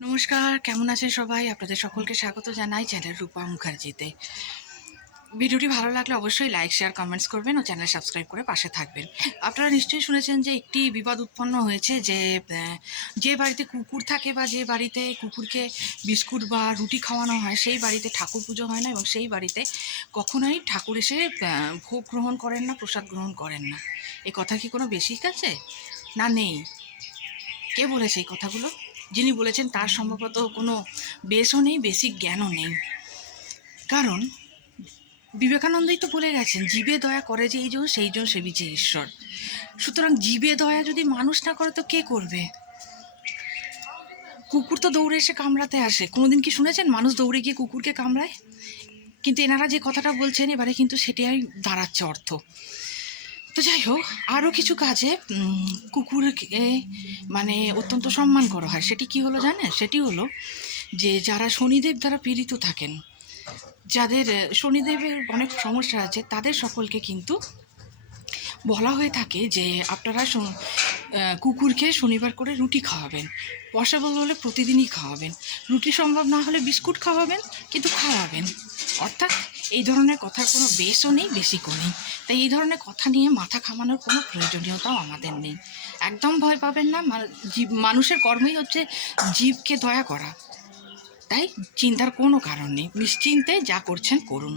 নমস্কার, কেমন আছেন সবাই? আপনাদের সকলকে স্বাগত জানাই চ্যানেল রূপা মুখার্জিতে। ভিডিওটি ভালো লাগলে অবশ্যই লাইক, শেয়ার, কমেন্টস করবেন ও চ্যানেল সাবস্ক্রাইব করে পাশে থাকবেন। আপনারা নিশ্চয়ই শুনেছেন যে একটি বিবাদ উৎপন্ন হয়েছে যে যে বাড়িতে কুকুর থাকে বা যে বাড়িতে কুকুরকে বিস্কুট বা রুটি খাওয়ানো হয় সেই বাড়িতে ঠাকুর পুজো হয় না এবং সেই বাড়িতে কখনোই ঠাকুর এসে ভোগ গ্রহণ করেন না, প্রসাদ গ্রহণ করেন না। এ কথা কি কোনো বেসিক আছে? না নেই? কে বলেছে এই কথাগুলো? যিনি বলেছেন তার সম্ভবত কোনো বেসও নেই, বেসিক জ্ঞানও নেই। কারণ বিবেকানন্দই তো বলে গেছেন, জীবে দয়া করে যে এইজন সেইজন সেবিছে ঈশ্বর। সুতরাং জীবে দয়া যদি মানুষ না করে তো কে করবে? কুকুর তো দৌড়ে এসে কামড়াতে আসে, কোনোদিন কি শুনেছেন মানুষ দৌড়ে গিয়ে কুকুরকে কামড়ায়? কিন্তু এনারা যে কথাটা বলছেন এবারে কিন্তু সেটাই দাঁড়াচ্ছে অর্থ। তো যাই হোক, আরও কিছু কাজে কুকুরকে মানে অত্যন্ত সম্মান করা হয়। সেটি কি হলো জানেন? সেটি হলো যে যারা শনিদেব দ্বারা পীড়িত থাকেন, যাদের শনিদেবের অনেক সমস্যা আছে, তাদের সকলকে কিন্তু বলা হয়ে থাকে যে আপনারা কুকুরকে শনিবার করে রুটি খাওয়াবেন, পসিবল হলে প্রতিদিনই খাওয়াবেন, রুটি সম্ভব না হলে বিস্কুট খাওয়াবেন, কিন্তু খাওয়াবেন। অর্থাৎ এই ধরনের কথার কোনো বেসও নেই, বেসিকও নেই। তাই এই ধরনের কথা নিয়ে মাথা ঘামানোর কোনো প্রয়োজনীয়তাও আমাদের নেই। একদম ভয় পাবেন না। মানুষের কর্মই হচ্ছে জীবকে দয়া করা। তাই চিন্তার কোনো কারণ নেই, নিশ্চিন্তে যা করছেন করুন।